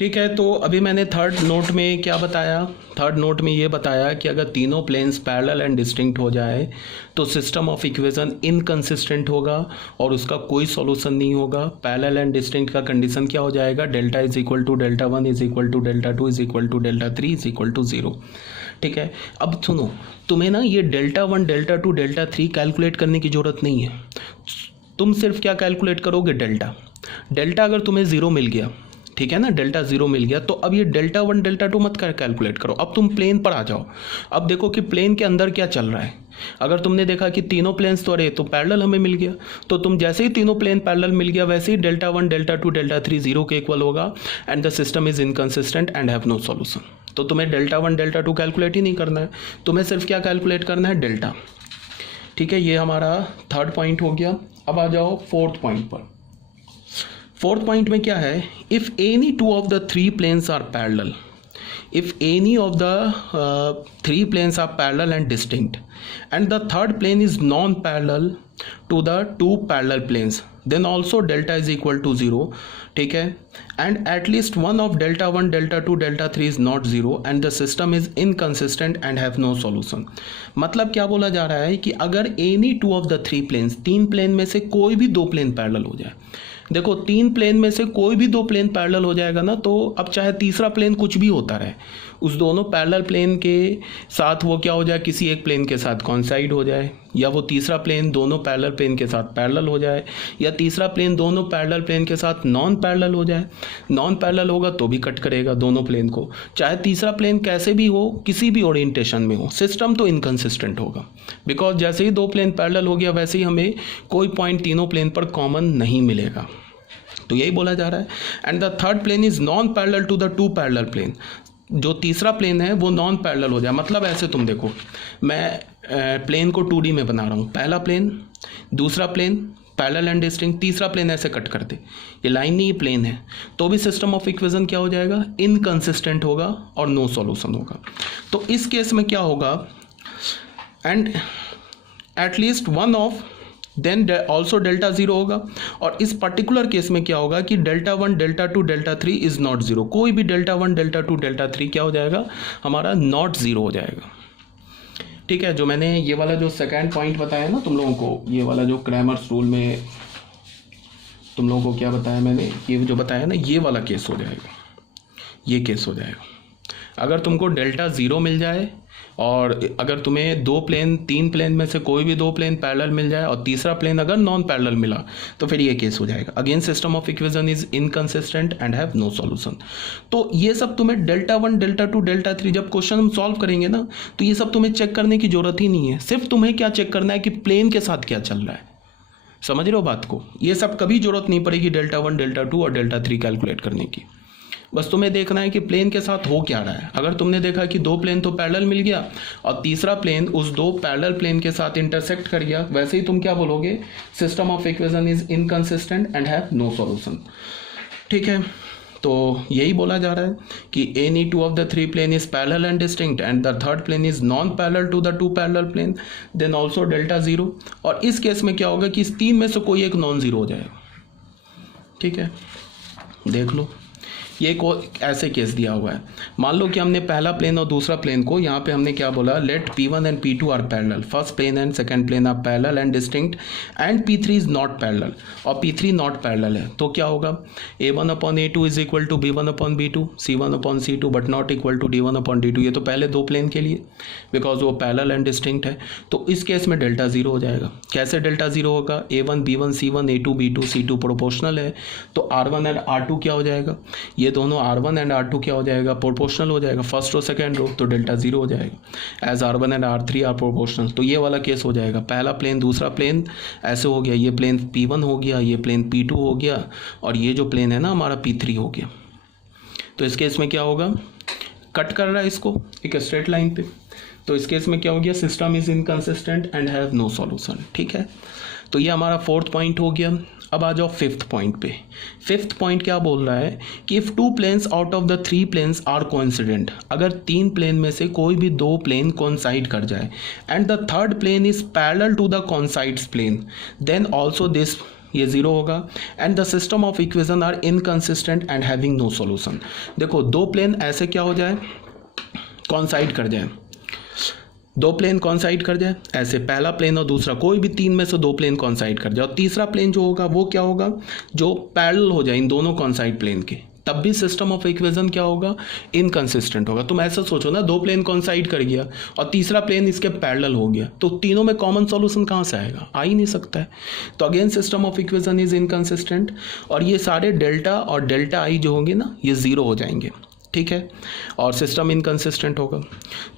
ठीक है, तो अभी मैंने थर्ड नोट में क्या बताया, थर्ड नोट में ये बताया कि अगर तीनों प्लेन्स पैरेलल एंड डिस्टिंक्ट हो जाए तो सिस्टम ऑफ इक्वेशन इनकंसिस्टेंट होगा और उसका कोई सॉल्यूशन नहीं होगा। पैरेलल एंड डिस्टिंक्ट का कंडीशन क्या हो जाएगा, delta is equal to delta 1 is equal to delta 2 is equal to delta 3 is equal to 0। ठीक है, अब सुनो, तुम्हें ना ये डेल्टा 1 डेल्टा 2 डेल्टा 3 कैलकुलेट करने की ज़रूरत नहीं है। तुम सिर्फ क्या कैलकुलेट करोगे, डेल्टा। डेल्टा अगर तुम्हें 0 मिल गया, ठीक है ना, डेल्टा 0 मिल गया, तो अब ये डेल्टा 1 डेल्टा 2 मत कैलकुलेट करो। अब तुम प्लेन पर आ जाओ। अब देखो कि प्लेन के अंदर क्या चल रहा है। अगर तुमने देखा कि तीनों प्लेन्स तो अरे तो पैरेलल हमें मिल गया, तो तुम जैसे ही तीनों प्लेन पैरेलल मिल गया वैसे ही डेल्टा 1 डेल्टा 2 डेल्टा 3 0 के इक्वल होगा and the system is inconsistent and have no solution. तो तुम्हें डेल्टा 1 डेल्टा 2 कैलकुलेट ही नहीं करना है, तुम्हें सिर्फ क्या कैलकुलेट करना है, डेल्टा। ठीक है, ये हमारा थर्ड पॉइंट हो गया। अब आ जाओ फोर्थ पॉइंट पर। फोर्थ पॉइंट में क्या है, if any two of the three planes are parallel, if any of the three planes are parallel and distinct and the third plane is non-parallel to the two parallel planes, then also delta is equal to 0. ठीक है, and at least one of delta 1 delta 2 delta 3 is not 0 and the system is inconsistent and have no solution। मतलब क्या बोला जा रहा है कि अगर any two of the three planes, तीन प्लेन में से कोई भी दो प्लेन पैरेलल हो जाए, देखो तीन प्लेन में से कोई भी दो प्लेन पैरेलल हो जाएगा ना, तो अब चाहे तीसरा प्लेन कुछ भी होता रहे, उस दोनों पैरेलल प्लेन के साथ वो क्या हो जाए, किसी एक प्लेन के साथ कॉन्साइड हो जाए, या वो तीसरा प्लेन दोनों पैरेलल प्लेन के साथ पैरेलल हो जाए, या तीसरा प्लेन दोनों पैरेलल प्लेन के साथ नॉन पैरेलल हो जाए। नॉन पैरेलल होगा तो भी कट करेगा दोनों प्लेन को, चाहे तीसरा प्लेन कैसे भी हो, किसी भी ओरिएंटेशन में हो, सिस्टम तो इनकंसिस्टेंट होगा। बिकॉज जैसे ही दो प्लेन पैरेलल हो गया वैसे ही हमें कोई पॉइंट तीनों प्लेन पर कॉमन नहीं मिलेगा। तो यही बोला जा रहा है। And the third plane is non parallel to the two parallel plane, जो तीसरा प्लेन है वो नॉन पैरेलल हो जाए। मतलब ऐसे तुम देखो, मैं प्लेन को 2D में बना रहा हूँ, पहला प्लेन, दूसरा प्लेन पैरेलल एंड डिस्टिंक्ट, तीसरा प्लेन ऐसे कट कर दे, ये लाइन नहीं, ये प्लेन है, तो भी सिस्टम ऑफ इक्वेशन क्या हो जाएगा, इनकंसिस्टेंट होगा और नो सॉल्यूशन होगा। तो इस केस में क्या होगा, and at least one of then also delta 0 होगा। और इस पर्टिकुलर केस में क्या होगा कि delta 1 delta 2 delta 3 is not 0, कोई भी डेल्टा 1 डेल्टा 2 डेल्टा 3 क्या हो जाएगा, हमारा नॉट 0 हो जाएगा। ठीक है, जो मैंने ये वाला जो सेकेंड पॉइंट बताया ना तुम लोगों को, ये वाला जो क्रैमर्स रूल में तुम लोगों को क्या बताया मैंने, ये जो बताया ना, ये वाला केस हो जाएगा, ये केस हो जाएगा। अगर तुमको डेल्टा 0 मिल जाए और अगर तुम्हें दो प्लेन, तीन प्लेन में से कोई भी दो प्लेन पैरेलल मिल जाए और तीसरा प्लेन अगर नॉन पैरेलल मिला, तो फिर ये केस हो जाएगा, again system of equation is inconsistent and have no solution. तो ये सब तुम्हें डेल्टा 1 डेल्टा 2 डेल्टा 3 जब क्वेश्चन हम सॉल्व करेंगे ना, तो ये सब तुम्हें चेक करने की जरूरत ही नहीं है। सिर्फ तुम्हें क्या चेक करना है कि प्लेन के साथ क्या चल रहा है। समझ रहे हो बात को, ये सब कभी जरूरत नहीं पड़ेगी डेल्टा 1 डेल्टा 2 और डेल्टा 3 कैलकुलेट करने की। बस तुम्हें देखना है कि प्लेन के साथ हो क्या रहा है। अगर तुमने देखा कि दो प्लेन तो पैरेलल मिल गया और तीसरा प्लेन उस दो पैरेलल प्लेन के साथ इंटरसेक्ट कर गया, वैसे ही तुम क्या बोलोगे, system of equation is inconsistent and have no solution. ठीक है, तो यही बोला जा रहा है कि any two of the three plane is parallel and distinct and the third plane is non parallel to the two parallel plane, then also delta 0। और इस केस में क्या होगा कि इस तीन में से कोई एक नॉन 0 हो जाएगा। ठीक है, देख लो, ये को ऐसे केस दिया हुआ है। मान लो कि हमने पहला प्लेन और दूसरा प्लेन को यहाँ पे हमने क्या बोला, let P1 and P2 are parallel, first plane and second plane are parallel and distinct and P3 is not parallel, और P3 नॉट पैरेलल है, तो क्या होगा, A1 upon A2 is equal to B1 upon B2, C1 upon C2 but not equal to D1 upon D2। ये तो पहले दो plane के लिए, बिकॉज वो पैरेलल एंड डिस्टिंक्ट है। तो इस केस में डेल्टा 0 हो जाएगा। कैसे डेल्टा 0 होगा, A1 B1 C1 A2 B2 C2 proportional है, तो R1 एंड R2 क्या हो जाएगा, ये दोनों R1 एंड R2 क्या हो जाएगा, प्रोपोर्शनल हो जाएगा, फर्स्ट रो सेकंड रो, तो डेल्टा 0 हो जाएगा। As R1 and R3 are proportional, तो ये वाला केस हो जाएगा, पहला प्लेन दूसरा प्लेन ऐसे हो गया, ये प्लेन P1 हो गया, ये प्लेन P2 हो गया, और ये जो प्लेन है ना हमारा P3 हो गया। तो इस केस में क्या होगा, कट कर रहा है इसको एक स्ट्रेट लाइन पे, तो इस केस में क्या हो गया, system is inconsistent and have no solution. ठीक है, तो ये हमारा फोर्थ पॉइंट हो गया। अब आ जाओ फिफ्थ पॉइंट पे। फिफ्थ पॉइंट क्या बोल रहा है कि if two planes out of the three planes are coincident, अगर तीन प्लेन में से कोई भी दो प्लेन कोइंसाइड कर जाए and the third plane is parallel to the coincides plane, then also this ये ज़ीरो होगा। And the system of equation are inconsistent and having no solution. देखो दो प्लेन ऐसे क्या हो जाए, कॉन्साइड कर जाए, दो प्लेन कॉन्साइड कर जाए ऐसे, पहला प्लेन और दूसरा, कोई भी तीन में से दो प्लेन कॉन्साइड कर जाए, और तीसरा प्लेन जो होगा वो क्या होगा, जो पैरेलल हो जाए इन दोनों कॉन्साइड प्लेन के, तब भी सिस्टम ऑफ इक्वेशन क्या होगा, इनकंसिस्टेंट होगा। तुम ऐसा सोचो ना, दो प्लेन कॉन्साइड कर गया और तीसरा प्लेन इसके पैरेलल हो गया, तो तीनों में कॉमन सॉल्यूशन कहाँ से आएगा, आ ही नहीं सकता है। तो again system of equation is inconsistent, और ये सारे डेल्टा और डेल्टा आई जो होंगे ना, ये ज़ीरो हो जाएंगे, ठीक है, और सिस्टम इनकंसिस्टेंट होगा।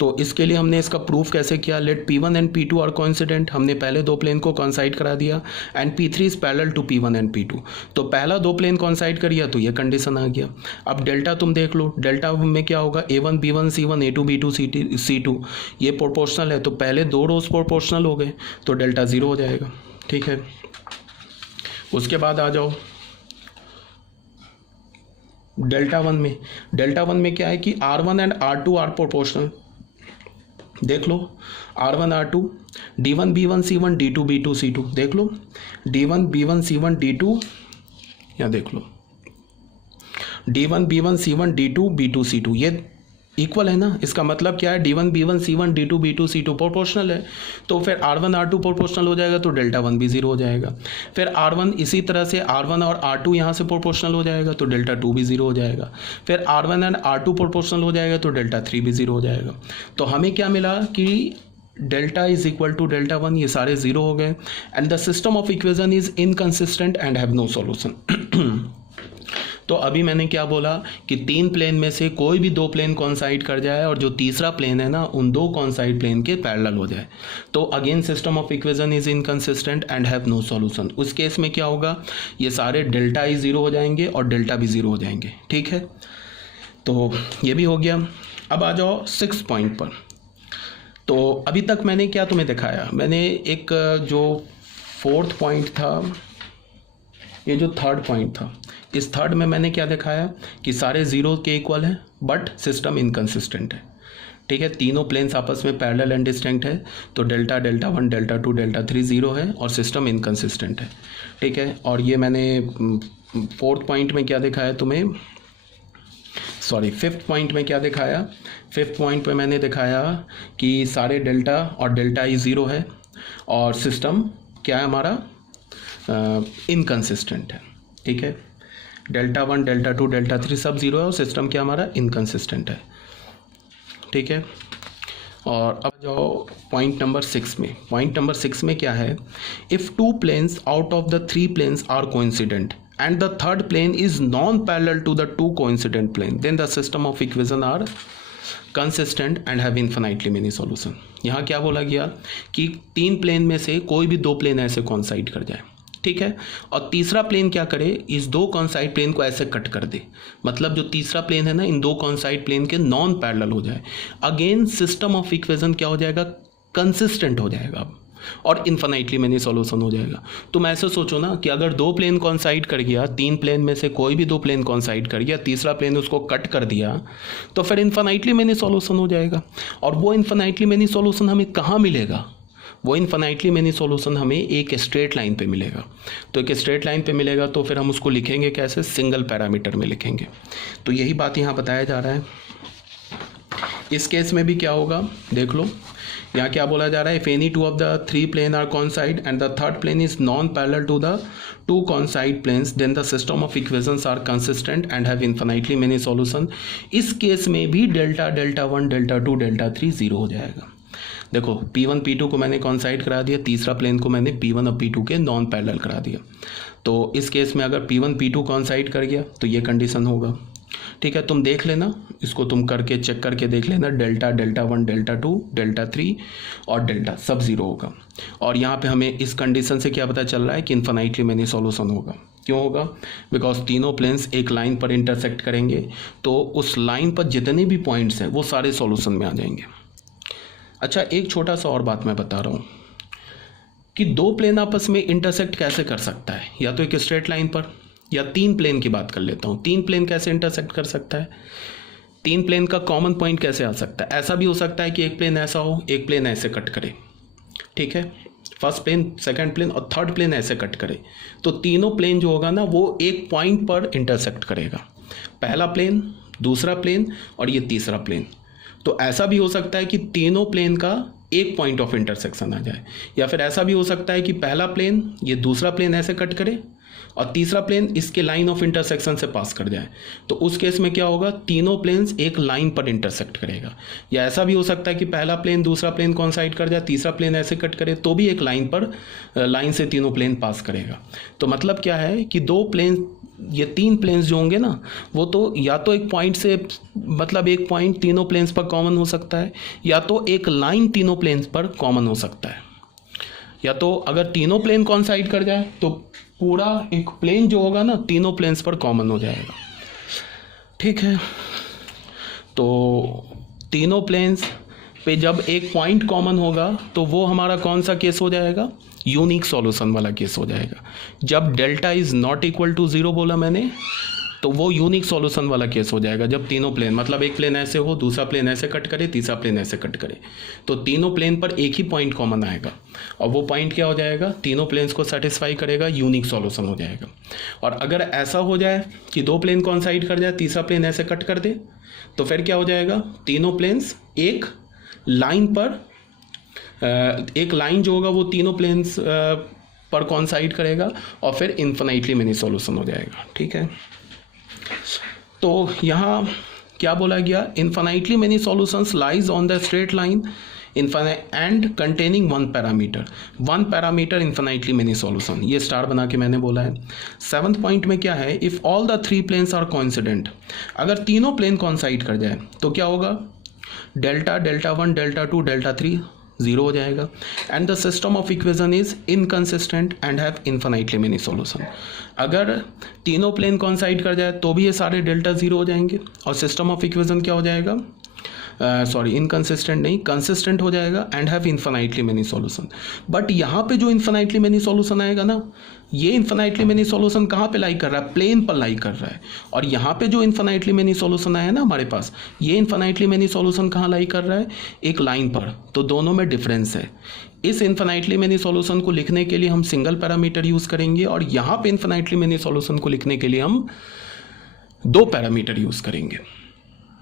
तो इसके लिए हमने इसका प्रूफ कैसे किया, late P1 and P2 are coincident, हमने पहले दो प्लेन को कॉन्साइड करा दिया, and P3 is parallel to P1 and P2, तो पहला दो प्लेन कॉन्साइड करिए तो ये कंडीशन आ गया। अब डेल्टा तुम देख लो, डेल्टा में क्या होगा, A1 B1 C1 A2 B2 C2, ये प्रोपोर्शनल है, तो पहले दो रोज प्रोपोर्शनल हो गए, तो डेल्टा ज़ीरो हो जाएगा, ठीक है। उसके बाद आ जाओ डेल्टा वन में क्या है कि R1 and R2 are proportional, देख लो R1 R2, D1 B1 C1 D2 B2 C2, देख लो D1 B1 C1 D2, या देख लो D1 B1 C1 D2 B2 C2, ये इक्वल है ना, इसका मतलब क्या है, D1 B1 C1 D2 B2 C2 proportional है, तो फिर R1 R2 प्रोपोर्शनल हो जाएगा, तो डेल्टा वन भी ज़ीरो हो जाएगा। फिर R1 इसी तरह से R1 और R2 यहाँ से प्रोपोर्शनल हो जाएगा, तो डेल्टा टू भी ज़ीरो हो जाएगा। फिर R1 एंड R2 प्रोपोर्शनल हो जाएगा, तो डेल्टा थ्री भी ज़ीरो हो जाएगा। तो हमें क्या मिला कि delta is equal to delta one, ये सारे ज़ीरो हो गए, and the system of equation is inconsistent and have no solution. तो अभी मैंने क्या बोला कि तीन प्लेन में से कोई भी दो प्लेन कॉन्साइड कर जाए और जो तीसरा प्लेन है ना उन दो कॉन्साइड प्लेन के पैरेलल हो जाए, तो again system of equation is inconsistent and have no solution. उस केस में क्या होगा, ये सारे डेल्टा ही ज़ीरो हो जाएंगे और डेल्टा भी ज़ीरो हो जाएंगे, ठीक है। तो ये भी हो गया। अब आ जाओ 6 पॉइंट पर। तो अभी तक मैंने क्या तुम्हें दिखाया, मैंने एक जो 4th पॉइंट था, ये जो 3rd पॉइंट था, इस 3rd में मैंने क्या दिखाया कि सारे ज़ीरो के इक्वल हैं बट सिस्टम इनकंसिस्टेंट है, ठीक है। तीनों प्लेन्स आपस में पैरेलल एंड डिस्टिंक्ट है, तो delta delta one delta two delta three zero है और सिस्टम इनकंसिस्टेंट है, ठीक है। और ये मैंने 4th पॉइंट में क्या दिखाया तुम्हें, सॉरी 5th पॉइंट में क्या दिखाया, 5th पॉइंट पे मैंने दिखाया कि सारे डेल्टा और डेल्टा ई ज़ीरो है और सिस्टम क्या है हमारा, इनकंसिस्टेंट है, ठीक है। Delta one delta two delta three सब ज़ीरो है और सिस्टम क्या हमारा इनकंसिस्टेंट है, ठीक है। और अब जाओ पॉइंट नंबर 6 में। पॉइंट नंबर 6 में क्या है, if two planes out of the three planes are coincident and the third plane is non-parallel to the two coincident plane, then the system of equation are consistent and have infinitely many solution। यहाँ क्या बोला गया कि तीन plane में से कोई भी दो प्लेन ऐसे कॉन्साइड कर जाए, ठीक है, और तीसरा प्लेन क्या करे, इस दो कॉन्साइड प्लेन को ऐसे कट कर दे, मतलब जो तीसरा प्लेन है ना इन दो कॉन्साइड प्लेन के नॉन पैरेलल हो जाए, अगेन सिस्टम ऑफ इक्वेशन क्या हो जाएगा, कंसिस्टेंट हो जाएगा और इन्फिनाइटली मैनी सॉल्यूशन हो जाएगा। तुम ऐसे सोचो ना कि अगर दो प्लेन कॉन्साइड कर गया, तीन प्लेन में से कोई भी दो प्लेन कॉन्साइड कर गया, तीसरा प्लेन उसको कट कर दिया, तो फिर इन्फिनाइटली मैनी सॉल्यूशन हो जाएगा। और वो इन्फिनाइटली मैनी सॉल्यूशन हमें कहाँ मिलेगा, वो इन्फिनाइटली मैनी सॉल्यूशन हमें एक स्ट्रेट लाइन पे मिलेगा। तो एक स्ट्रेट लाइन पे मिलेगा तो फिर हम उसको लिखेंगे कैसे, सिंगल पैरामीटर में लिखेंगे। तो यही बात यहाँ बताया जा रहा है। इस केस में भी क्या होगा, देख लो यहाँ क्या बोला जा रहा है, if any two of the three plane are coincide and the third plane is non parallel to the two coincide planes, then the system of equations are consistent and have infinitely many solution. इस case में भी delta delta one delta two delta three zero हो जाएगा। देखो P1 P2 को मैंने कॉन्साइड करा दिया, तीसरा प्लेन को मैंने P1 और P2 के नॉन पैरेलल करा दिया। तो इस केस में अगर P1 P2 कॉन्साइड कर गया तो ये कंडीशन होगा, ठीक है। तुम देख लेना, इसको तुम करके चेक करके देख लेना, delta delta one delta two delta three और डेल्टा सब ज़ीरो होगा। और यहाँ पे हमें इस कंडीशन से क्या पता चल रहा है कि इन्फिनाइटली मैनी सॉल्यूशन होगा। क्यों होगा, बिकॉज तीनों प्लेन्स एक लाइन पर इंटरसेक्ट करेंगे, तो उस लाइन पर जितने भी पॉइंट्स हैं वो सारे सॉल्यूशन में आ जाएंगे। अच्छा, एक छोटा सा और बात मैं बता रहा हूँ कि दो प्लेन आपस में इंटरसेक्ट कैसे कर सकता है, या तो एक स्ट्रेट लाइन पर, या तीन प्लेन की बात कर लेता हूँ। तीन प्लेन कैसे इंटरसेक्ट कर सकता है, तीन प्लेन का कॉमन पॉइंट कैसे आ सकता है। ऐसा भी हो सकता है कि एक प्लेन ऐसा हो, एक प्लेन ऐसे कट करे, ठीक है। फर्स्ट प्लेन, सेकंड प्लेन और थर्ड प्लेन ऐसे कट करे, तो तीनों प्लेन जो होगा ना वो एक पॉइंट पर इंटरसेक्ट करेगा, पहला प्लेन, दूसरा प्लेन और ये तीसरा प्लेन। तो ऐसा भी हो सकता है कि तीनों प्लेन का एक पॉइंट ऑफ इंटरसेक्शन आ जाए, या फिर ऐसा भी हो सकता है कि पहला प्लेन ये दूसरा प्लेन ऐसे कट करे और तीसरा प्लेन इसके लाइन ऑफ इंटरसेक्शन से पास कर जाए। तो उस केस में क्या होगा, तीनों प्लेन्स एक लाइन पर इंटरसेक्ट करेगा। या ऐसा भी हो सकता है कि पहला प्लेन दूसरा प्लेन कोइंसाइड कर जाए, तीसरा प्लेन ऐसे कट करे, तो भी एक लाइन पर लाइन से तीनों प्लेन पास करेगा। तो मतलब क्या है कि दो प्लेन, ये तीन प्लेन्स जो होंगे ना वो तो या तो एक पॉइंट से, मतलब एक पॉइंट तीनों प्लेन्स पर कॉमन हो सकता है, या तो एक लाइन तीनों प्लेन्स पर कॉमन हो सकता है। या तो अगर तीनों प्लेन कोइंसाइड कर जाए तो पूरा एक प्लेन जो होगा ना तीनों प्लेन्स पर कॉमन हो जाएगा। ठीक है, तो तीनों प्लेन्स पे जब एक पॉइंट कॉमन होगा तो वो हमारा कौन सा केस हो जाएगा, यूनिक सॉल्यूशन वाला केस हो जाएगा। जब delta is not equal to 0 बोला मैंने, तो वो यूनिक सॉल्यूशन वाला केस हो जाएगा। जब तीनों प्लेन, मतलब एक प्लेन ऐसे हो, दूसरा प्लेन ऐसे कट करे, तीसरा प्लेन ऐसे कट करे, तो तीनों प्लेन पर एक ही पॉइंट कॉमन आएगा और वो पॉइंट क्या हो जाएगा, तीनों प्लेन्स को सेटिस्फाई करेगा, यूनिक सॉल्यूशन हो जाएगा। और अगर ऐसा हो जाए कि दो प्लेन कोइंसाइड कर जाए, तीसरा प्लेन ऐसे कट कर दे, तो फिर क्या हो जाएगा, तीनों प्लेन्स एक लाइन पर, एक लाइन जो होगा वो तीनों प्लेन्स पर कोइंसाइड करेगा और फिर इन्फिनिटली मेनी सॉल्यूशन हो जाएगा। ठीक है, तो यहाँ क्या बोला गया, infinitely many solutions lies on the straight line and containing one parameter infinitely many solution, ये स्टार बना के मैंने बोला है। 7th पॉइंट में क्या है, if all the 3 planes are coincident, अगर तीनों प्लेन कोइंसाइड कर जाए तो क्या होगा, डेल्टा 1 डेल्टा 2 डेल्टा 3 0 हो जाएगा। And the system of equation is inconsistent and have infinitely many solution. अगर तीनों प्लेन कोइंसाइड कर जाए तो भी ये सारे डेल्टा 0 हो जाएंगे और सिस्टम ऑफ इक्वेशन क्या हो जाएगा, इनकंसिस्टेंट नहीं, कंसिस्टेंट हो जाएगा and have infinitely many solution. But यहाँ पे जो इन्फिनिटली मेनी सॉल्यूशन आएगा ना, ये इन्फिनिटली मेनी सॉल्यूशन कहाँ पे लाई कर रहा है, प्लेन पर लाई कर रहा है। और यहाँ पे जो इन्फिनिटली मेनी सॉल्यूशन आया ना हमारे पास, ये इन्फिनिटली मेनी सॉल्यूशन कहाँ लाई कर रहा है, एक लाइन पर। तो दोनों में डिफरेंस है। इस इन्फिनिटली मेनी सॉल्यूशन को लिखने के लिए हम सिंगल पैरामीटर यूज़ करेंगे और यहाँ पे इन्फिनिटली मेनी सॉल्यूशन को लिखने के लिए हम 2 पैरामीटर यूज़ करेंगे।